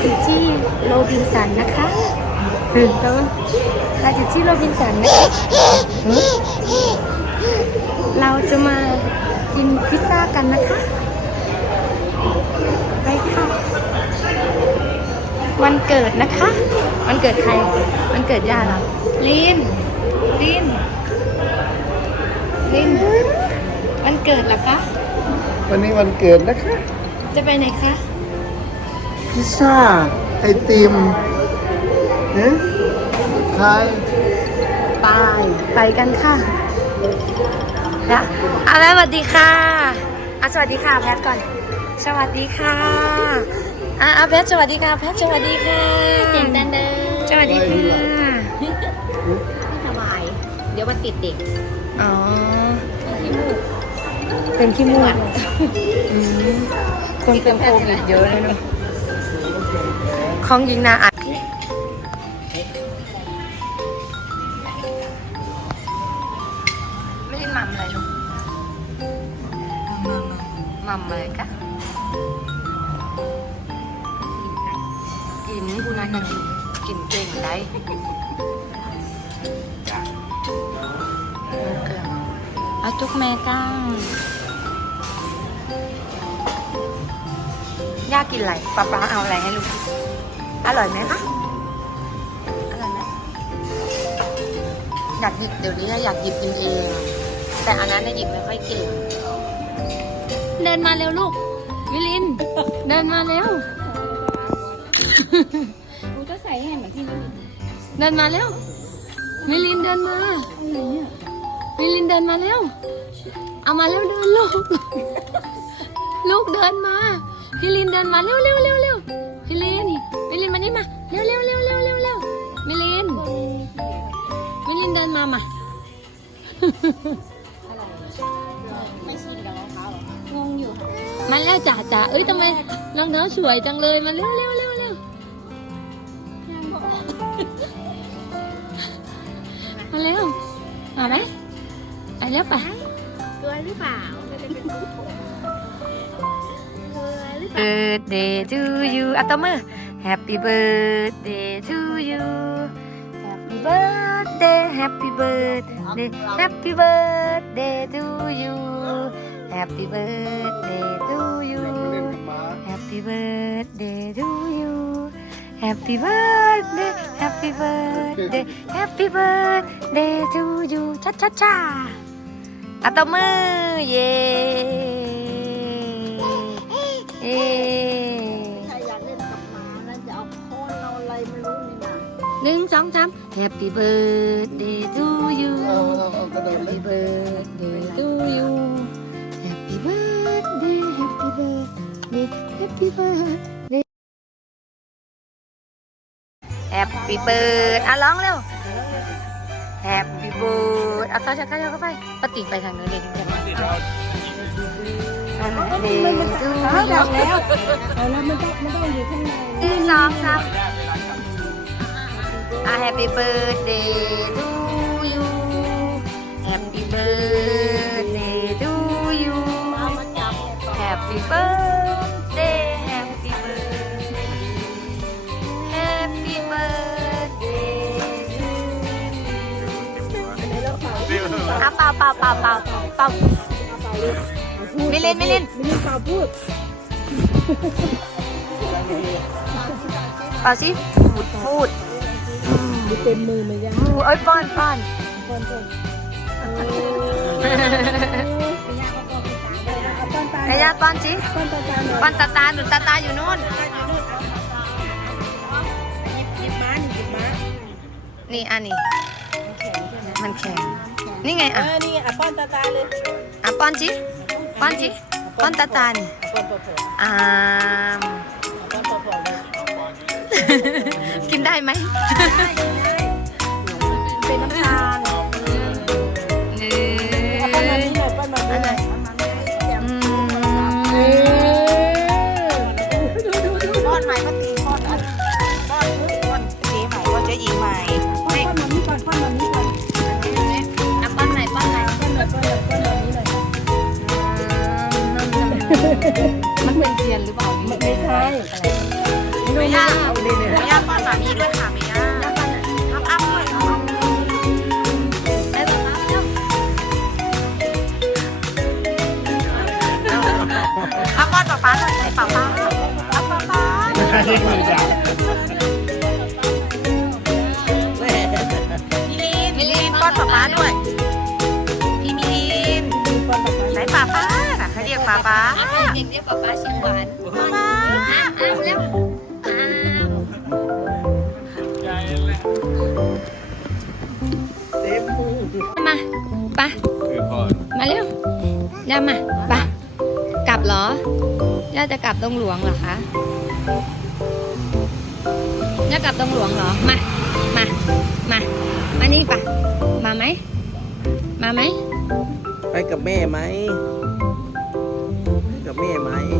อยู่ที่โรบินสันนะคะเออเราเราอยู่ที่โรบินสันนะคะเออเราจะมากินพิซซ่ากันนะคะ ไปค่ะ วันเกิดนะคะ วันเกิดใคร วันเกิดย่าเหรอลินลินลินวันเกิดเหรอคะ วันนี้วันเกิดนะคะ จะไปไหนคะ พิซซ่า ไอติมเอ๊ะใครไปไปกันค่ะนะเอาแล้วสวัสดีค่ะอะสวัสดีค่ะแพทก่อน สวัสดีค่ะอะเอาแพทสวัสดีค่ะแพทสวัสดีค่ะเก่งจังเลยสวัสดีค่ะไม่สบาย เดี๋ยวมันติดเด็ก อ๋อที่มูกเป็นขี้มูกอืมคนเป็นโควิดเยอะเลยเนอะ ของยิงนาอัดไม่ได้หมัมอะไรลูกหมัมอะไรกะกินกูนายก็กินกินเก่งได้เอาจุกแม่ก้า ย่ากินอะไรป๊าป๊าเอาอะไรให้ลูก อร่อยไหมคะอร่อยไหมอยากหยิบเดี๋ยวนี้อยากหยิบกินเอง แต่อันนั้นน่ะหยิบไม่ค่อยเก่งเดินมาเร็วลูก วิลิน เดินมาเร็วกูก็ใส่ให้เหมือนที่นู่นเดินมาเร็ววิลินเดินมาวิลินเดินมาเร็ว เอามาเร็วเดินลูก ลูกเดินมา พี่ลินเดินมาเร็วเร็วเร็วเร็วพี่ลินพี่ลินมานี่มาเร็วเร็วเร็วเร็วเร็วเร็วมิลินมิลินเดินมามาไม่ฉีกรองเท้าหรองงอยู่มาแล้วจ่าจ่าเอ้ยทำไมรองเท้าสวยจังเลยมาเร็วเร็วเร็วเร็วมาเร็วมาไหมไปเร็วไปตัวหรือเปล่าไม่ได้เป็นผู้ผม Birthday to you อะตบมือ Happy birthday to you Happy birthday Happy birthday Happy birthday to you Happy birthday to you เล่นกับหมา Happy birthday to you Happy birthday Happy birthday Happy birthday to you cha cha cha อะตบมือ เย้ เย้ใครอยากเล่นกับหมาแล้วจะเอาโคนเอาอะไรไม่รู้นี่นะหนึ่งสองสาม Happy birthday to you เอาเอาเอากระโดดเล่น Happy birthday to you Happy birthday Happy birthday Happy birthday Happy birthday อะร้องเร็ว Happy birthday อะเข้าเข้าเข้าเข้าไปปฏิไปทางนู้นเลยถึงจะมา Happy to you เอาแล้วเอาแล้วมันต้องมันต้องอยู่ข้างในหนึ่งสองสามอะ Happy birthday to you Happy birthday to you เอามาจับเนี่ยก่อน Happy birthday Happy birthday Happy birthday to you อะเป่าเป่าเป่าเป่าเป่ามิลินมิลินมิลินเปล่าพูดเป่าสิพูดพูดดูเต็มมือไหมยังพูดเอ้ยป้อนป้อนคนคนเอาป้อนตาไอ้ยาป้อนสิป้อนตาตาหน่อยป้อนตาตาหนุนตาตาอยู่นู่นหยิบหยิบม้าหยิบม้านี่อันนี้แข็งใช่ไหมมันแข็งนี่ไงเออะอนี่อะป้อนตาตาเลยอะป้อนสิป้อนสิ ป้อนตาตานี่ป้อนปอผอ่ามป้อนปอผเลยกินได้ไหมเป็นน้ำตาล มันเป็นเทียนหรือเปล่าไม่ใช่ไม่ใช่ด้วยค่ะเมียทำอัพด้วยเอาไปป๊าป๊าเร็วเอาป้อนป๊าป๊าหน่อยใส่ป๊าป๊าเอาป๊าป๊าไม่ใช่มือจับมิลินมิลินป้อนป๊าป๊าด้วย พี่มิลินไหนป๊าป๊าน่ะเขาเรียกป๊าป๊า อะให้เด็กเรียกป๊าป๊าชิมหวานป๊าป๊าอะอะเร็วอะเต็มมือมาไปะคือพ่อมาเร็วย่ามาไปะกลับเหรอย่าจะกลับตรงหลวงเหรอคะย่ากลับตรงหลวงเหรอมามามามานี่ปะมาไหมมาไหมไปกับแม่ไหมไป กับแม่ไหม